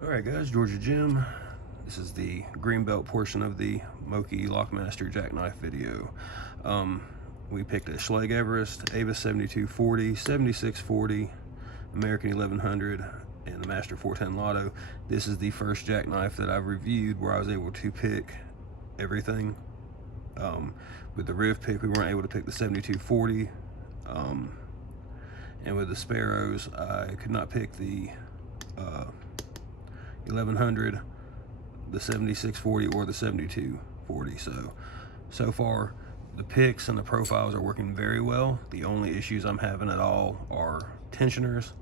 Alright guys, Georgia Jim. This is the greenbelt portion of the Moki Lockmaster Jackknife video. We picked a Schlage Everest, Avis 7240, 7640, American 1100, and the Master 410 Lotto. This is the first Jackknife that I've reviewed where I was able to pick everything. With the Riv pick, we weren't able to pick the 7240. And with the Sparrows, I could not pick the 1100, the 7640, or the 7240. So far the picks and the profiles are working very well. The only issues I'm having at all are tensioners.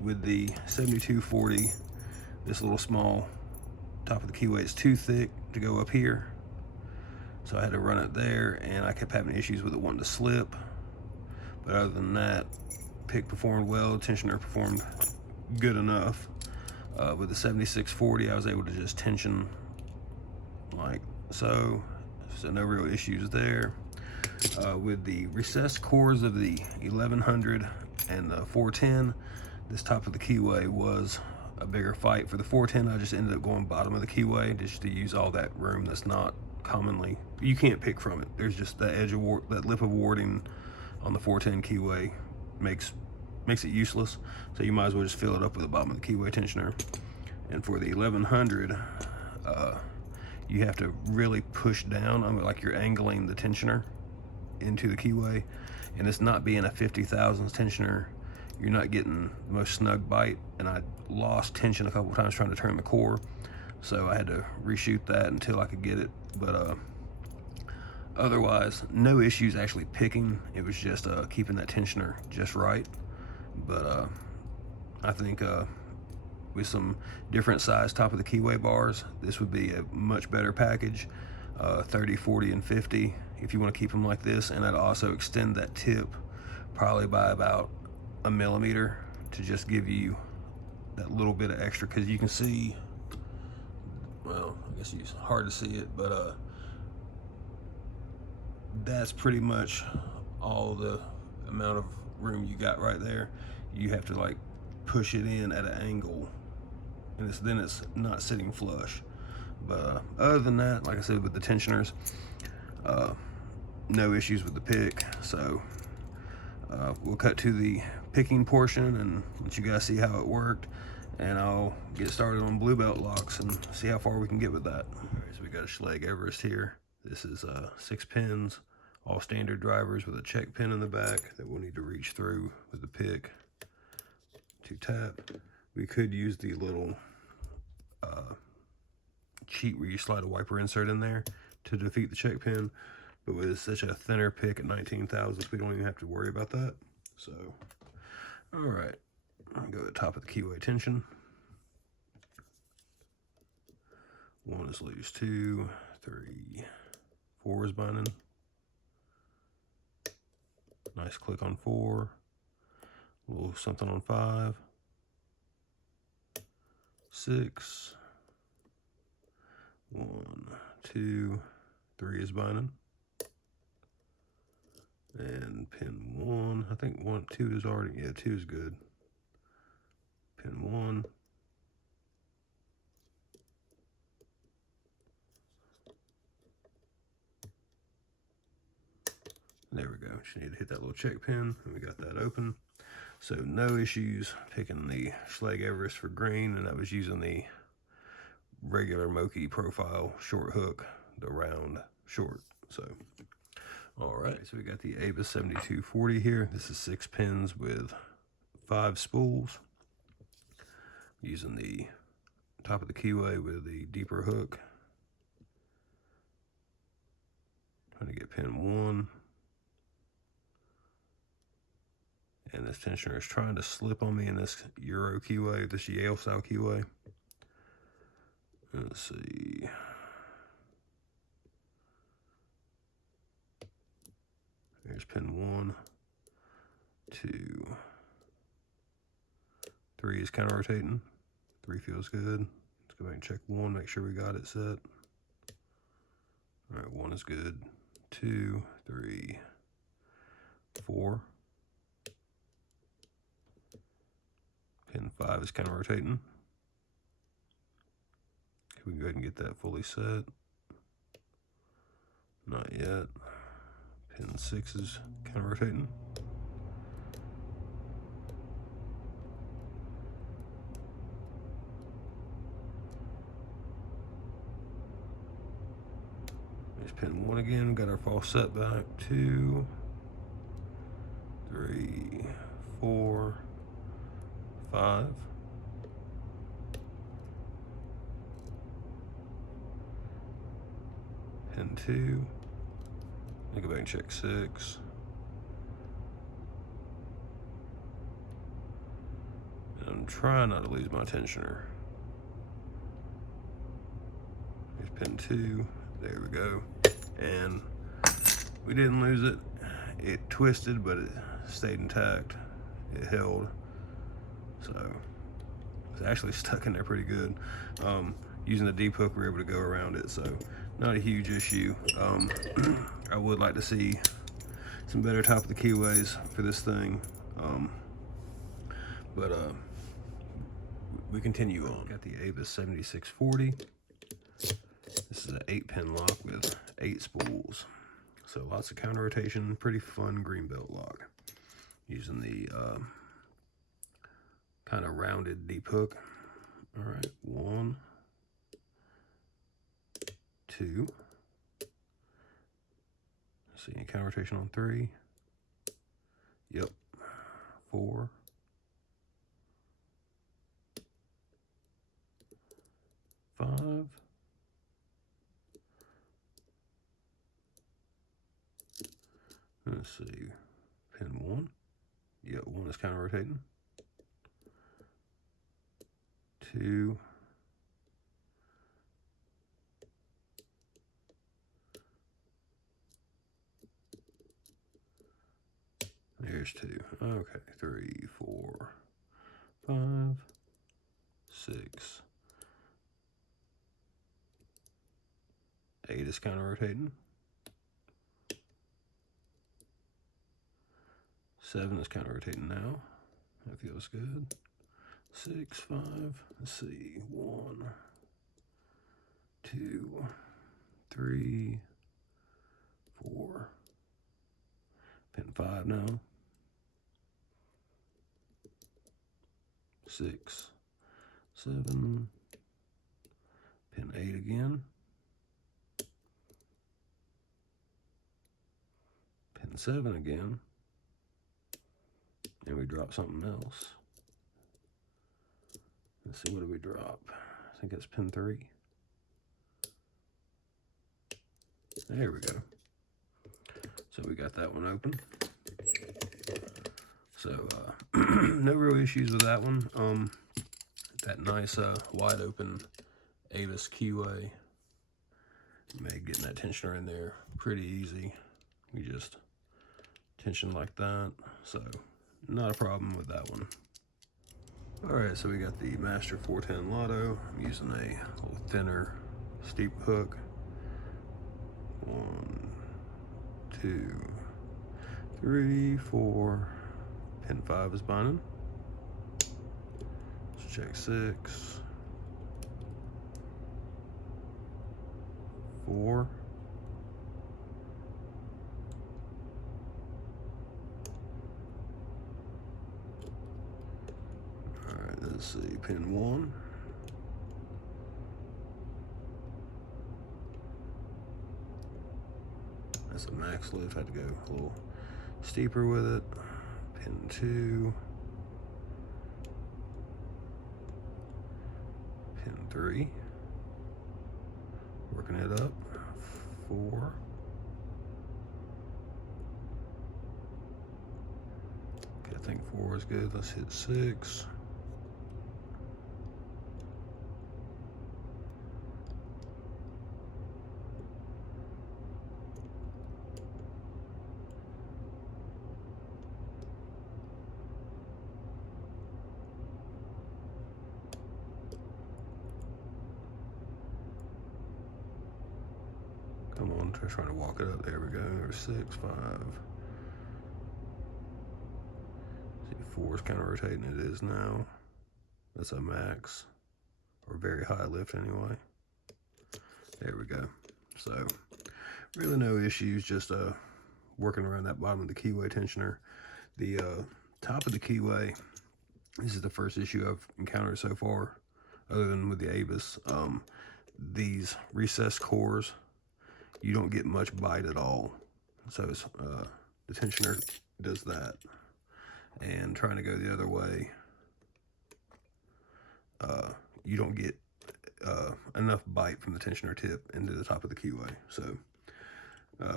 With the 7240, this little small top of the keyway is too thick to go up here, so I had to run it there, and I kept having issues with it wanting to slip. But other than that, pick performed well, tensioner performed good enough. With the 7640, I was able to just tension like so no real issues there. With the recessed cores of the 1100 and the 410, this top of the keyway was a bigger fight. For the 410, I just ended up going bottom of the keyway just to use all that room that's not commonly, you can't pick from it. There's just that edge of that lip of warding on the 410 keyway makes it useless, so you might as well just fill it up with the bottom of the keyway tensioner. And for the 1100, you have to really push down. I mean, like you're angling the tensioner into the keyway, and it's not being a 50 thousandths tensioner, you're not getting the most snug bite, and I lost tension a couple times trying to turn the core, so I had to reshoot that until I could get it. But otherwise, no issues actually picking. It was just keeping that tensioner just right. But I think with some different size top of the keyway bars, this would be a much better package. 30, 40, and 50 if you want to keep them like this, and I'd also extend that tip probably by about a millimeter to just give you that little bit of extra, because you can see, well, I guess it's hard to see it, but that's pretty much all the amount of room you got right there. You have to like push it in at an angle, and then it's not sitting flush. But other than that, like I said, with the tensioners, no issues with the pick. So we'll cut to the picking portion and let you guys see how it worked, and I'll get started on blue belt locks and see how far we can get with that. All right, so we got a Schlage Everest here. This is 6 pins, all standard drivers with a check pin in the back that we'll need to reach through with the pick to tap. We could use the little cheat where you slide a wiper insert in there to defeat the check pin, but with such a thinner pick at 19 thousandths, we don't even have to worry about that. So, all right, I'll go to the top of the keyway tension. 1 is loose, 2, 3, 4 is binding. Nice click on 4, a little something on 5, 6, 1, 2, 3 is binding, and pin 1, I think 2 is already, yeah, 2 is good. Pin 1, there we go. Just need to hit that little check pin, and we got that open. So no issues picking the Schlage Everest for green, and I was using the regular Moki profile short hook, the round short. So all right, so we got the Avis 7240 here. This is 6 pins with 5 spools, using the top of the keyway with the deeper hook, trying to get pin 1. And this tensioner is trying to slip on me in this Euro keyway, this Yale style keyway. Let's see. There's pin 1, 2, 3 is counter rotating. 3 feels good. Let's go back and check 1, make sure we got it set. All right, 1 is good. 2, 3, 4. Pin 5 is counter rotating. We can go ahead and get that fully set. Not yet. Pin 6 is counter rotating. There's pin 1 again. Got our false set back. 2, 3, 4, 5. Pin 2. I'll go back and check 6. And I'm trying not to lose my tensioner. Here's pin 2. There we go. And we didn't lose it. It twisted, but it stayed intact. It held. So it's actually stuck in there pretty good. Using the deep hook, we were able to go around it, so not a huge issue. I would like to see some better top of the keyways for this thing, but we continue on. Got the Avis 7640. This is an 8-pin lock with 8 spools, so lots of counter rotation. Pretty fun green belt lock. Using the kind of rounded deep hook. All right, 1, 2. See any counter rotation on 3? Yep. 4. 5. Let's see. Pin 1. Yep, 1 is counter rotating. 2. There's 2. Okay, 3, 4, 5, 6. 8 is counter rotating. 7 is counter rotating now. That feels good. 6, 5. Let's see. 1, 2, 3, 4. Pin 5 now. 6, 7. Pin 8 again. Pin 7 again. And we drop something else. Let's see, what do we drop? I think it's pin 3. There we go. So we got that one open. So no real issues with that one. That nice wide open Avis keyway made getting that tensioner in there pretty easy. We just tension like that, so not a problem with that one. All right, so we got the Master 410 Lotto. I'm using a little thinner steep hook. 1, 2, 3, 4. Pin 5 is binding. Let's check 6. 4. All right, let's see, pin 1. That's a max lift. Had to go a little steeper with it. Pin 2. Pin 3. Working it up. 4. Okay, I think 4 is good. Let's hit 6. Come on, trying to walk it up. There we go. There's 6, 5. See, 4 is kind of rotating. It is now. That's a max, or very high lift anyway. There we go. So really no issues, just working around that bottom of the keyway tensioner. The top of the keyway, this is the first issue I've encountered so far, other than with the Avis. These recessed cores, you don't get much bite at all. So it's, the tensioner does that. And trying to go the other way, you don't get enough bite from the tensioner tip into the top of the keyway. So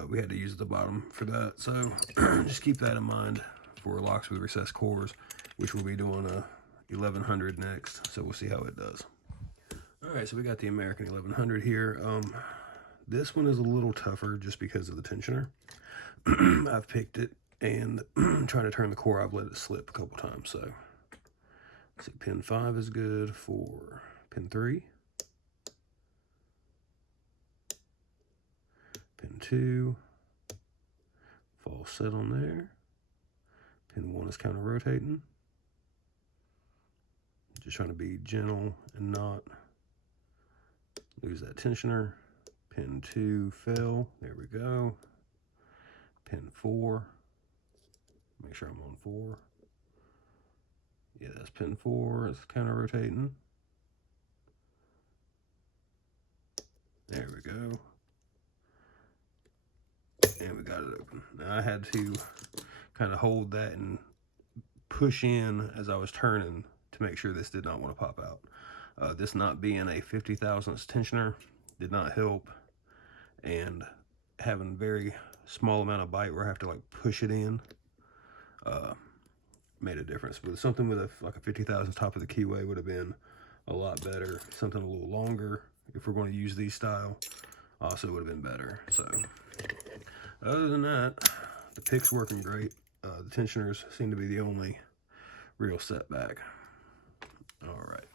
we had to use the bottom for that. So just keep that in mind for locks with recessed cores, which we'll be doing a 1100 next. So we'll see how it does. All right, so we got the American 1100 here. This one is a little tougher just because of the tensioner. I've picked it and trying to turn the core, I've let it slip a couple times. So let's see, pin 5 is good for pin 3. Pin 2, false set on there. Pin 1 is counter rotating. Just trying to be gentle and not lose that tensioner. Pin 2 fell, there we go. Pin 4, make sure I'm on 4. Yeah, that's pin 4, it's counter rotating. There we go. And we got it open. Now I had to kind of hold that and push in as I was turning to make sure this did not want to pop out. This not being a 50 thousandths tensioner did not help, and having very small amount of bite where I have to like push it in made a difference. But something with like a 50 thousandths top of the keyway would have been a lot better. Something a little longer, if we're going to use these style, also would have been better. So other than that, the pick's working great. The tensioners seem to be the only real setback. All right.